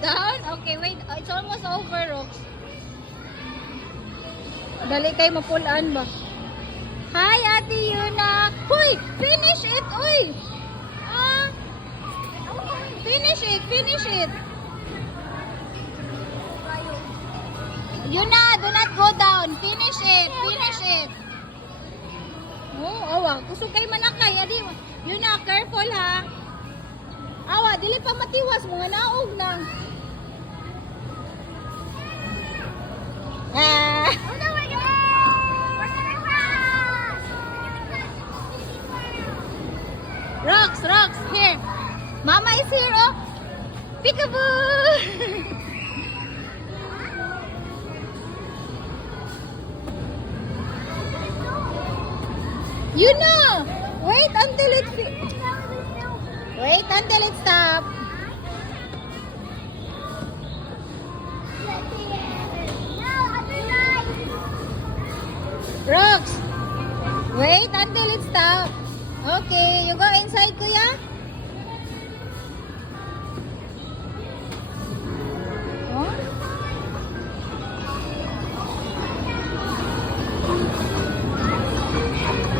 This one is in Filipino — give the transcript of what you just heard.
down? Okay, wait. It's almost over, Rox. Dali kayo mapulaan ba? Hi, Ate Yuna. Hoy, finish it, oy. Finish it, finish it. Yuna, do not go down. Finish it, finish it. Oh, awa. Kusog kay manakay. Adi, Yuna, careful ha. Awa, dili pa matiwas. Mga naog na. Ah. Rox, Rox, here. Mama is here, oh. Peekaboo. You know. Wait until it stop. Rox, wait until it stop. Okay, you go inside, Kuya.